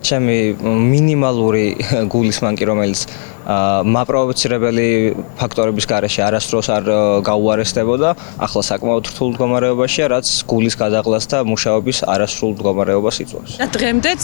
ჩემი მინიმალური გულის მანკი, რომელიც მაპროვოცირებელი ფაქტორების გარეშე არასდროს არ გაუარესდებოდა, ახლა საკმაოდ რთულ მდგომარეობაშია, რაც გულის გადაღლას და მუშაობის არასრულ მდგომარეობას იწვევს. და დღემდეც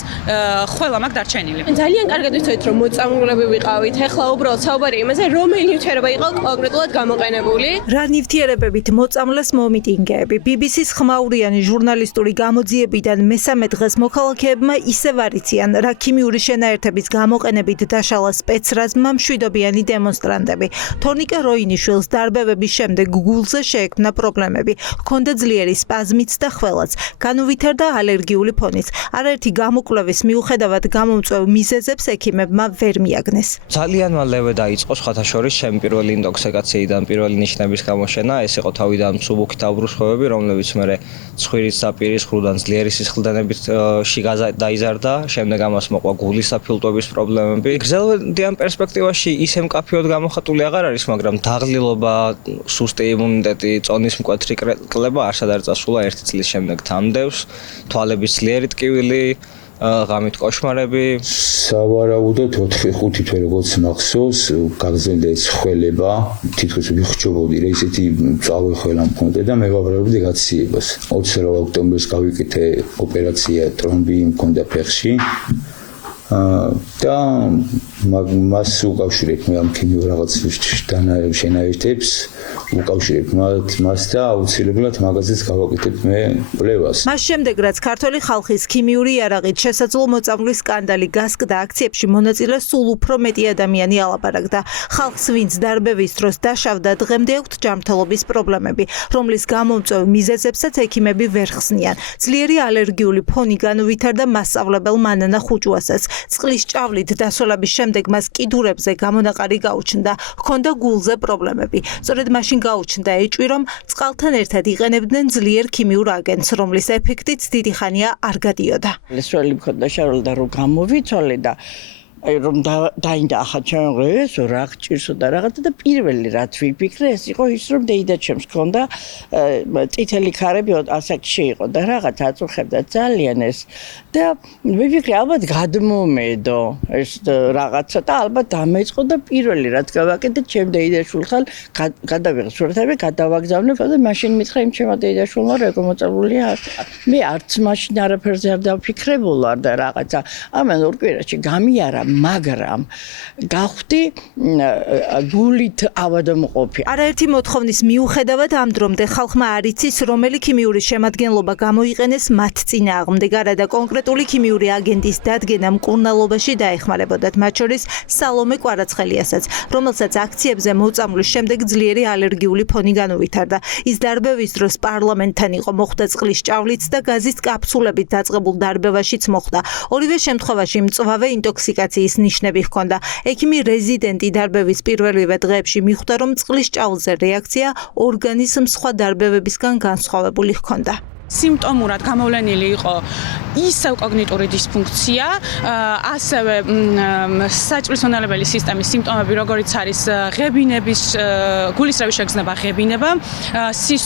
ყველა მაგ დარჩენილი. ძალიან კარგად ვიცით, რომ მოწამლულები ვიყავით. ეხლა უბრალოდ საუბარი იმაზე, რომელი ნივთიერება იყო კონკრეტულად გამოყენებული. რა ნივთიერებებით მოწამლეს მომიტინგეები. BBC-ს ხმაურიანი ჟურნალისტური გამოძიებიდან მესამე დღეს მოქალაქეებმა ისევ არ იციან, რა ქიმიური შენაერთების გამოყენებით დაშალა სპეცრაზმმა მშვიდობიანი დემონსტრანტები. თორნიკე როინიშვილს დარბევების შემდეგ გულზე შეექმნა პრობლემები. ჰქონდა ძლიერი სპაზმიც და ხველაც. განუვითარდა ალერგიული ფონიც. არაერთი გამოკვლევის მიუხედავად გამომწვევ მიზეზებს ექიმებმა ვერ მიაგნეს. ძალიან მალევე დაიწყო სხვათა შორის ჩემი პირველი ინტოქსიკაციიდან პირველი ნიშნების გამოშენა. ეს იყო თავიდან მსუბუქი დაუბრუსხვევები, რომლებიც მერე ცხვირის საპირის ხრუდან ძლიერი სისხლდენებით დაიზარდა. შემდეგ ამას მოყვა გულის საფილტვების პრობლემები. გრძელვადიან პერსპექტივაში ისე მკაფიოდ გამოხატული აღარ არის, მაგრამ დაღლილობა, სუსტი იმუნიტეტი, წონის მკვეთრი კლება არსად არ წასულა 1 წლის შემდეგ თამდევს, თვალების ძლიერი ტკივილი, ღამით კოშმარები. სავარაუდოდ 4-5 თვე როგორც მახსოვს, გაგზელდა ეს ხველება, თითქოს ვიხჩობოდი, რა ისეთი წავე ხველა მქონდა და მე ვაბრალობდი გაციებას. 20 ოქტომბერს გავიკეთე ოპერაცია, ტრომბი მქონდა ფეხში. და მას უკავშირებ მე ამ ქიმიურ რაღაც შენაერთებს უკავშირებ მას და აუცილებლად მაგაზეც გავაკეთებ მე კვლევას. მას შემდეგ რაც ქართველი ხალხის ქიმიური იარაღით შესაძლო მოწამვლის სკანდალი გასკდა, აქციებში მონაწილე სულ უფრო მეტი ადამიანი ალაპარაკდა. ხალხს, ვინც დარბევის დროს დაშავდა, დღემდე აქვთ ჯანმრთელობის პრობლემები, რომლის გამომწვევ მიზეზებსაც ექიმები ვერ ხსნიან. ძლიერი ალერგიული ფონი განუვითარდა მასწავლებელ მანანა ხუჭუასაც. წყლის ჭავლით დასვლების შემდეგ მას კიდურებზე გამონაყარი გაუჩნდა, ჰქონდა გულზე პრობლემები. სწორედ მაშინ გაუჩნდა ეჭვი, რომ წყალთან ერთად იყენებდნენ ძლიერ ქიმიურ აგენტს, რომლის ეფექტიც დიდი ხანია არ გადიოდა. სველი მქონდა შარული და რომ გამოვიცვალე და რომ დაინდა ახლა ჩემს რა გჭირსო და რაღაცა და პირველი რაც ვიფიქრე ეს იყო ის რომ დეიდა ჩემს ქონდა წითელი ქარები ასაკში იყო და რაღაც აწუხებდა ძალიან ეს და ვიფიქრე ალბათ გადმომედო ეს რაღაცა და ალბათ დამეწყო და პირველი რაც გავაკეთე ჩემ დეიდაშვილთან გადავიღე სურათები გადავაგზავნე და მაშინ მითხრა იმ ჩემო დეიდაშვილმა რომ მოწამლულია მე არც მაშინ არაფერზე არ დავფიქრებულა და რაღაცა ამან ორ კვირაში გამიარა მაგრამ გავხდი გულით ავადმყოფი. არაერთი მოთხოვნის მიუხედავად ამ დრომდე ხალხმა არ იცის, რომელი ქიმიური შემადგენლობა გამოიყენეს მათ წინააღმდეგ, არადა კონკრეტული ქიმიური აგენტის დადგენა მკურნალობაში დაეხმარებოდათ, მათ შორის სალომე კვარაცხელიასაც, რომელსაც აქციებზე მოწამვლის შემდეგ ძლიერი ალერგიული ფონი განუვითარდა. ის დარბევის დროს პარლამენტთან იყო, მოხვდა წყლის ჭავლით და გაზის კაფსულებით დაწყებულ დარბევაშიც მოხვდა. ორივე შემთხვევაში მწვავე ინტოქსიკაციის ნიშნები ჰქონდა. ექიმი რეზიდენტი დარბევის პირველივე დღეებში მიხვდა, რომ წყლის ჭავლზე რეაქცია ორგანიზმის სხვა დარბევებისგან განსხვავებული ჰქონდა. სიმპტომურად გამოვლენილი იყო ისევ კოგნიტური დისფუნქცია, ასევე საჭმლის-მონელებელი სისტემის სიმპტომები, როგორიც არის ღებინების, გულისრევის შეგრძნება, ღებინება,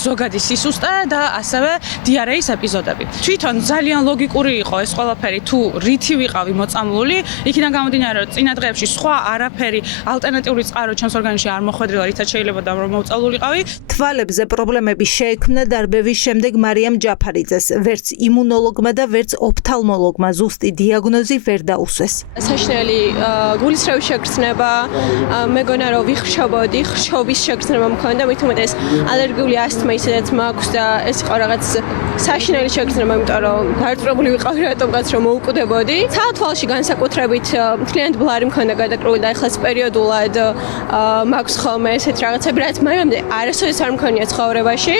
ზოგადი სისუსტე და ასევე დიარეის ეპიზოდები. თვითონ ძალიან ლოგიკური იყო ეს ყველაფერი, თუ რითი ვიყავი მოწამლული, იქიდან გამომდინარე, რომ წინა დღეებში სხვა არაფერი ალტერნატიული წყარო ჩემს ორგანიზმში არ მოხვედრილა, რითაც შეიძლება და რომ მოწამლულიყავი. თვალებზე პრობლემები შეექმნა დარბევის შემდეგ მარიამ ჯაფარიძეს, ვერც იმუნოლოგმა და ვერც ოფთალმოლოგმა ზუსტი დიაგნოზი ვერ დაუსვეს. საშინელი გულისრევის შეგრძნება, მეგონა რომ ვიხშობოდი, ხშობის შეგრძნება მქონდა, მით უმეტეს ალერგიული ასთმა ისედაც მაქვს და ეს იყო რაღაც საშინელი შეგრძნება, იმიტომ რომ დარწმუნებული ვიყავი რატომღაც რომ მოუკვდებოდი. ცალ-თვალში განსაკუთრებით მთლიანად ბლარი მქონდა გადაკრული და ეხლა პერიოდულად მაქვს ხოლმე ესეთ რაღაცები, რაც მანამდე არასოდეს არ მქონია ცხოვრებაში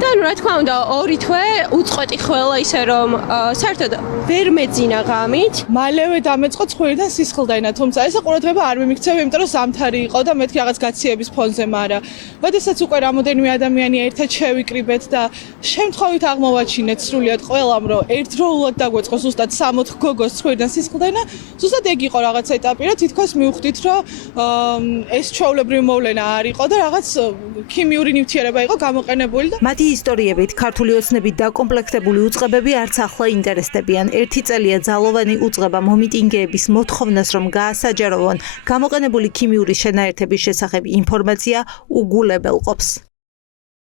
და რა თქმა უნდა 2 თვე უწყვეტი ხველა ისე რომ საერთოდ ვერ მეძინა ღამით. მალევე დამეწყო ცხვირიდან სისხლდენა, თუმცა ესე ყურადღება არ მიმიქცევი, იმიტომ რომ ზამთარი იყო და მეთქი რაღაც გაციების ფონზე, მაგრამ როდესაც უკვე რამოდენიმე ადამიანი ერთად შევიკრიბეთ და შემთხვევით აღმოვაჩინეთ სრულიად ყველამ, რომ ერთდროულად დაგვეწყო ზუსტად 60 გოგოს ცხვირიდან სისხლდენა, ზუსტად ეგ იყო რაღაც ეტაპი, რომ თითქოს მივხვდით, რომ ეს ჩვეულებრივი მოვლენა არ იყო და რაღაც ქიმიური ნივთიერება იყო გამოყენებული და მათი ისტორიებით ქართული ოცნების მიტინგებით დაკომპლექტებული უწყებები არც ახლა ინტერესდებიან. ერთი წელია ძალოვანი უწყება მომიტინგეების მოთხოვნას, რომ გაასაჯაროვონ გამოყენებული ქიმიური შენაერთების შესახებ ინფორმაცია უგულებელ ყოფს.